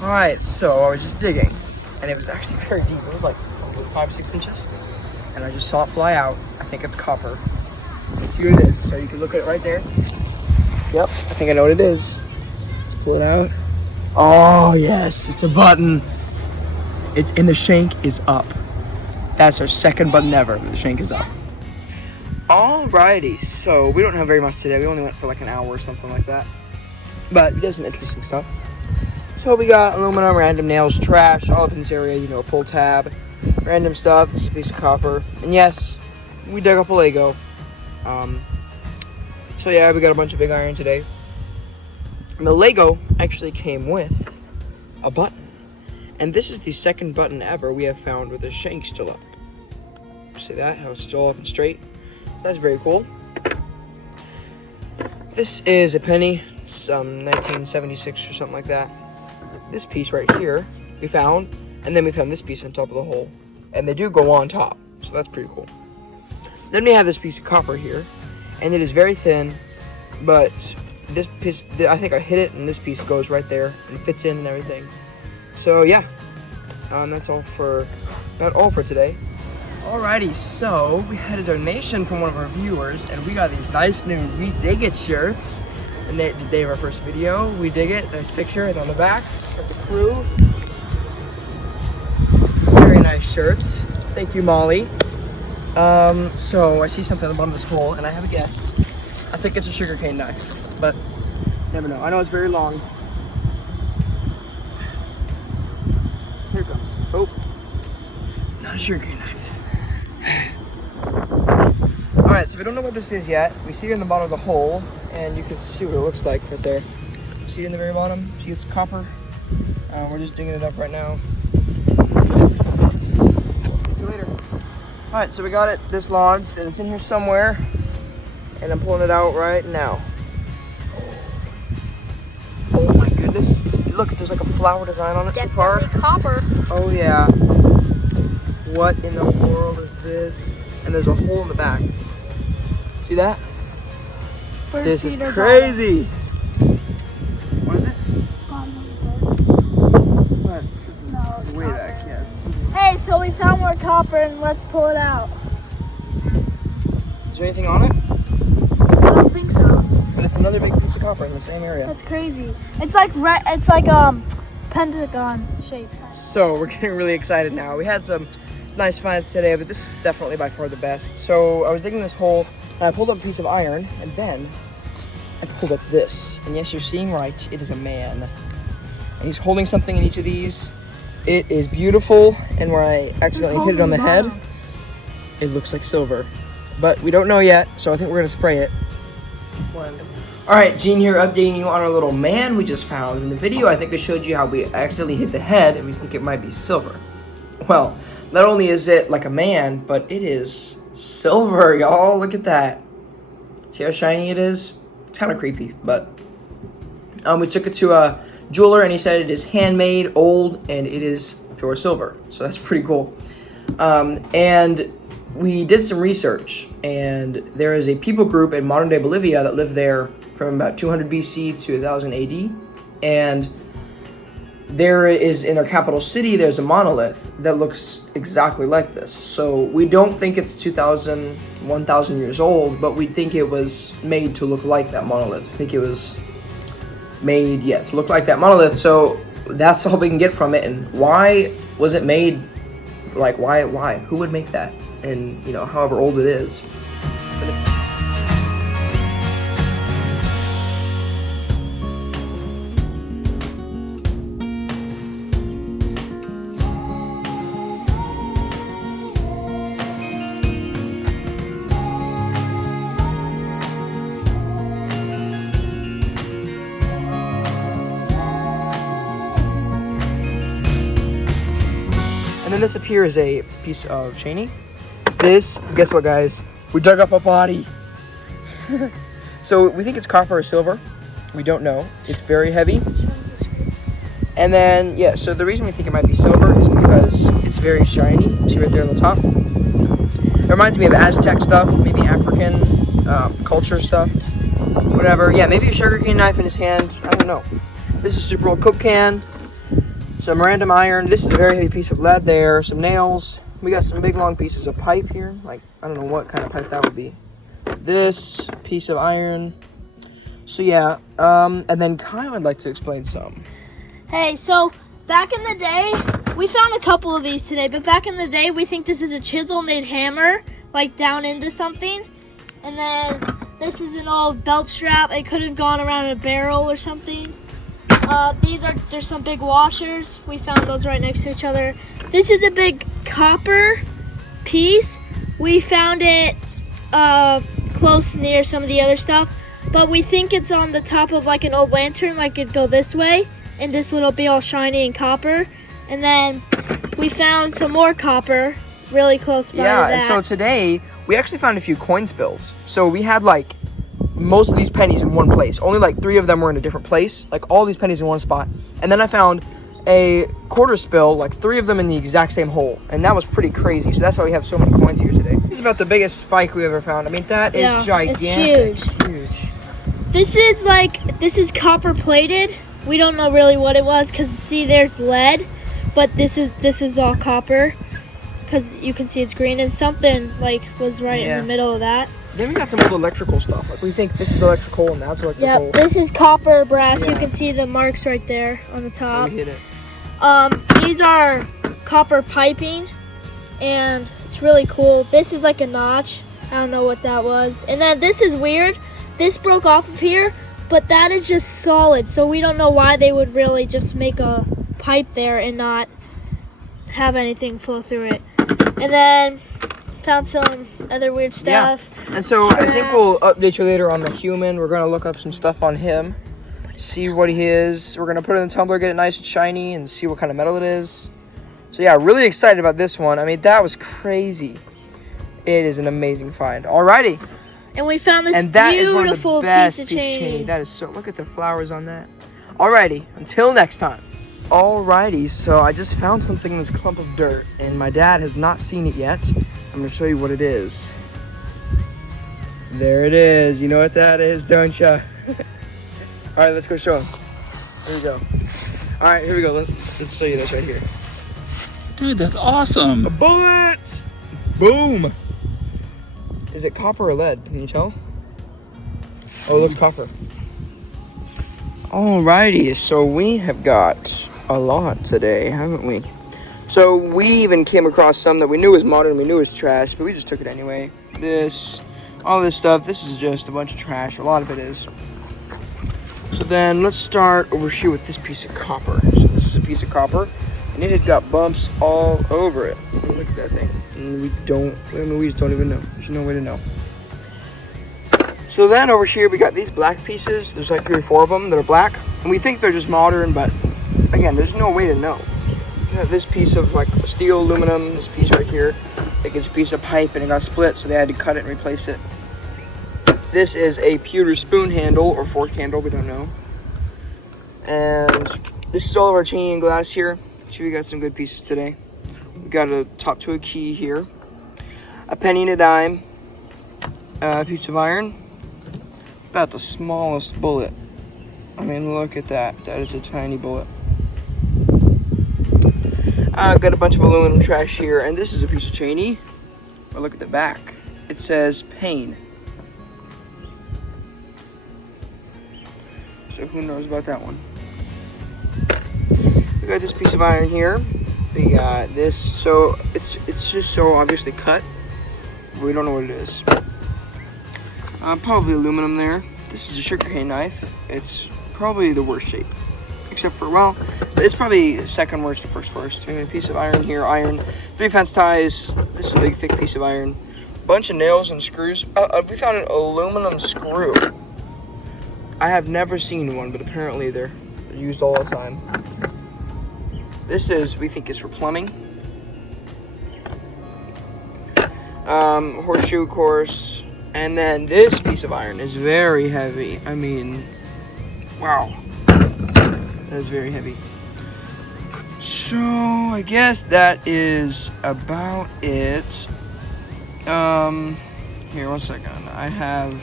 Alright, so I was just digging, and it was actually very deep. It was like 5-6 inches, and I just saw it fly out. I think it's copper. Let's see what it is. So you can look at it right there. Yep, I think I know what it is. Let's pull it out. Oh yes, it's a button. It's and the shank is up. That's our second button ever. The shank is up. Alrighty, so we don't have very much today. We only went for like an hour or something like that, but we did some interesting stuff. So we got aluminum, random nails, trash, all up in this area, you know, a pull tab, random stuff, this is a piece of copper, and yes, we dug up a Lego. So yeah, we got a bunch of big iron today. And the Lego actually came with a button. And this is the second button ever we have found with the shank still up. See that? How it's still up and straight? That's very cool. This is a penny, some 1976 or something like that. This piece right here we found, and then we found this piece on top of the hole, and they do go on top, so that's pretty cool. Then we have this piece of copper here, and it is very thin, but this piece, I think I hit it, and this piece goes right there and fits in and everything. So yeah, that's about all for today. Alrighty, so we had a donation from one of our viewers, and we got these nice new We Dig It shirts. And the day of our first video, We Dig It, nice picture, and on the back of the crew. Very nice shirts. Thank you, Molly. So I see something at the bottom of this hole, and I have a guess. I think it's a sugarcane knife, but never know. I know it's very long. Here it comes. Oh, not a sugarcane knife. Alright, so we don't know what this is yet. We see it in the bottom of the hole, and you can see what it looks like right there. See it in the very bottom? See it's copper? We're just digging it up right now. See you later. Alright, so we got it this logged, and it's in here somewhere, and I'm pulling it out right now. Oh my goodness. Look, there's like a flower design on it so far. Definitely copper. Oh yeah. What in the world is this? And there's a hole in the back. See that? This is crazy. What is it? What? This is way back, yes. Hey, so we found more copper and let's pull it out. Is there anything on it? I don't think so. But it's another big piece of copper in the same area. That's crazy. It's like pentagon shape. So we're getting really excited now. We had some nice finds today, but this is definitely by far the best. So I was digging this hole, and I pulled up a piece of iron, and then I pulled up this. And yes, you're seeing right, it is a man. And he's holding something in each of these. It is beautiful, and where I accidentally hit it on the head, it looks like silver. But we don't know yet, so I think we're gonna spray it. Alright, Gene here updating you on our little man we just found. In the video, I think I showed you how we accidentally hit the head, and we think it might be silver. Well, not only is it like a man, but it is silver, y'all. Look at that. See how shiny it is? It's kind of creepy, but we took it to a jeweler, and he said it is handmade, old, and it is pure silver. So that's pretty cool. And we did some research, and there is a people group in modern-day Bolivia that lived there from about 200 BC to 1000 AD, and there is, in their capital city, there's a monolith that looks exactly like this. So we don't think it's 2,000, 1,000 years old, but we think it was made to look like that monolith. I think it was made, yeah, to look like that monolith. So that's all we can get from it. And why was it made? Like, why? Who would make that? And, you know, however old it is. But it's And then this up here is a piece of cheney. this, guess what, guys? We dug up a body. So we think it's copper or silver. We don't know. It's very heavy. And then, yeah, so the reason we think it might be silver is because it's very shiny. See right there on the top? It reminds me of Aztec stuff, maybe African culture stuff. Whatever. Yeah, maybe a sugarcane knife in his hand. I don't know. This is a super old Coke can. Some random iron. This is a very heavy piece of lead there. Some nails. We got some big long pieces of pipe here. Like, I don't know what kind of pipe that would be. This piece of iron. So yeah, and then Kyle would like to explain some. Hey, so back in the day, we found a couple of these today, but back in the day, we think this is a chisel and they'd hammer, like, down into something. And then this is an old belt strap. It could have gone around a barrel or something. There's some big washers. We found those right next to each other. This is a big copper piece. We found it close near some of the other stuff, but we think it's on the top of like an old lantern, like it'd go this way, and this would be all shiny and copper. And then we found some more copper really close by Yeah, that. and so today we actually found a few coin spills. So we had like most of these pennies in one place. Only like 3 of them were in a different place. Like all these pennies in one spot. And then I found a quarter spill, like 3 of them in the exact same hole. And that was pretty crazy. So that's why we have so many coins here today. This is about the biggest spike we ever found. I mean, that is gigantic. It's huge. This is copper plated. We don't know really what it was because see, there's lead, but this is all copper because you can see it's green, and something like was right in the middle of that. Then we got some old electrical stuff. Like we think this is electrical and that's electrical. Yeah, this is copper brass. Yeah. You can see the marks right there on the top. We hit it. These are copper piping, and it's really cool. This is like a notch. I don't know what that was. And then this is weird. This broke off of here, but that is just solid. So we don't know why they would really just make a pipe there and not have anything flow through it. And then found some other weird stuff. Yeah. And so I think we'll update you later on the human. We're going to look up some stuff on him, see what he is. We're going to put it in the tumbler, get it nice and shiny, and see what kind of metal it is. So yeah, really excited about this one. I mean, that was crazy. It is an amazing find. Alrighty. And we found this And that is one of the beautiful best piece of chain. That is so, look at the flowers on that. Alrighty, until next time. Alrighty, so I just found something in this clump of dirt, and my dad has not seen it yet. I'm gonna show you what it is. There it is. You know what that is, don't you? All right, let's go show him. Here we go. All right, here we go. Let's show you this right here. Dude, that's awesome. A bullet! Boom! Is it copper or lead? Can you tell? Oh, it looks copper. Alrighty, so we have got a lot today, haven't we? So we even came across some that we knew was modern, we knew was trash, but we just took it anyway. All this stuff, this is just a bunch of trash. A lot of it is. So then let's start over here with this piece of copper. So this is a piece of copper, and it has got bumps all over it. Look at that thing. And we just don't even know. There's no way to know. So then over here we got these black pieces. There's like 3 or 4 of them that are black, and we think they're just modern, but again, there's no way to know. You have this piece of like steel, aluminum, this piece right here. It gets a piece of pipe and it got split, so they had to cut it and replace it. This is a pewter spoon handle or fork handle, we don't know. And this is all of our chain and glass here. So we got some good pieces today. We got a top to a key here, a penny and a dime, a piece of iron, about the smallest bullet. I mean, look at that. That is a tiny bullet. I've got a bunch of aluminum trash here, and this is a piece of chainy. But look at the back. It says pain. So who knows about that one? We got this piece of iron here. We got this. So it's just so obviously cut. We don't know what it is. Probably aluminum there. This is a sugarcane knife. It's probably the worst shape. Except for, well, it's probably second worst to first worst. We have a piece of iron here, iron, 3 fence ties. This is a big thick piece of iron. Bunch of nails and screws. We found an aluminum screw. I have never seen one, but apparently they're used all the time. This is, we think, is for plumbing. horseshoe course, and then this piece of iron is very heavy. I mean, wow, that is very heavy. So I guess that is about it. Here, 1 second. I have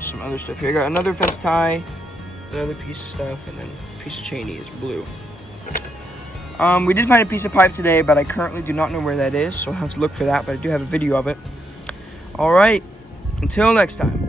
some other stuff here. I got another fence tie, another piece of stuff, and then a piece of chainy is blue. We did find a piece of pipe today, but I currently do not know where that is, so I'll have to look for that, but I do have a video of it. Alright, until next time.